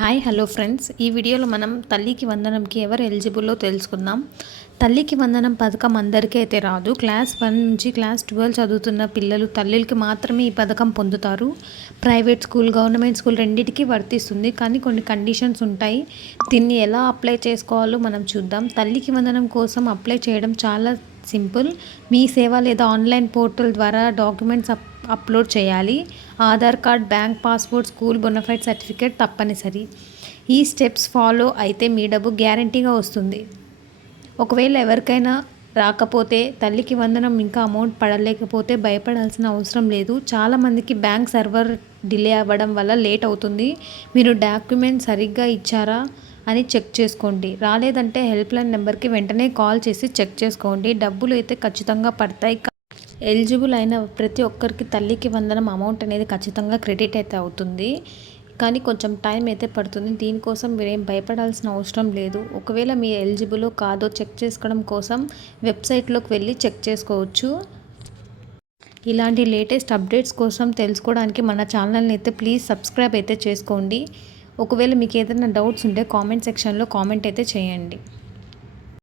Hi hello friends, ఈ వీడియోలో మనం తల్లికి వందనంకి ఎవరు ఎలిజిబుల్లో తెలుసుకుందాం. తల్లికి వందనం పథకం అందరికీ అయితే రాదు. క్లాస్ 1 నుంచి క్లాస్ 12 చదువుతున్న పిల్లలు తల్లులకి మాత్రమే ఈ పథకం పొందుతారు. ప్రైవేట్ స్కూల్, గవర్నమెంట్ స్కూల్ రెండింటికి వర్తిస్తుంది, కానీ కొన్ని కండిషన్స్ ఉంటాయి. దీన్ని ఎలా అప్లై చేసుకోవాలో మనం చూద్దాం. తల్లికి వందనం కోసం అప్లై చేయడం చాలా సింపుల్. మీ సేవ లేదా ఆన్లైన్ పోర్టల్ ద్వారా డాక్యుమెంట్స్ అప్లోడ్ చేయాలి. Aadhaar card, bank passport, school bonafide certificate తప్పనిసరి. ఈ స్టెప్స్ ఫాలో అయితే మీ డబ్బు గ్యారంటీగా వస్తుంది. ఒకవేళ ఎవరికైనా రాకపోతే, తల్లికి వందనం ఇంకా అమౌంట్ పడలేకపోతే భయపడాల్సిన అవసరం లేదు. చాలామందికి బ్యాంక్ సర్వర్ డిలే అవ్వడం వల్ల లేట్ అవుతుంది. మీరు డాక్యుమెంట్ సరిగ్గా ఇచ్చారా అని చెక్ చేసుకోండి. రాలేదంటే హెల్ప్లైన్ నెంబర్కి వెంటనే కాల్ చేసి చెక్ చేసుకోండి. డబ్బులు అయితే ఖచ్చితంగా పడతాయి. ఎలిజిబుల్ అయిన ప్రతి ఒక్కరికి తల్లికి వందనం అమౌంట్ అనేది ఖచ్చితంగా క్రెడిట్ అయితే అవుతుంది, కానీ కొంచెం టైం అయితే పడుతుంది. దీనికోసం మీరేం భయపడాల్సిన అవసరం లేదు. ఒకవేళ మీ ఎలిజిబుల్ కాదో చెక్ చేసుకోవడం కోసం వెబ్సైట్లోకి వెళ్ళి చెక్ చేసుకోవచ్చు. ఇలాంటి లేటెస్ట్ అప్డేట్స్ కోసం తెలుసుకోవడానికి మన ఛానల్ని అయితే ప్లీజ్ సబ్స్క్రైబ్ అయితే చేసుకోండి. ఒకవేళ మీకు ఏదైనా డౌట్స్ ఉంటే కామెంట్ సెక్షన్లో కామెంట్ అయితే చేయండి.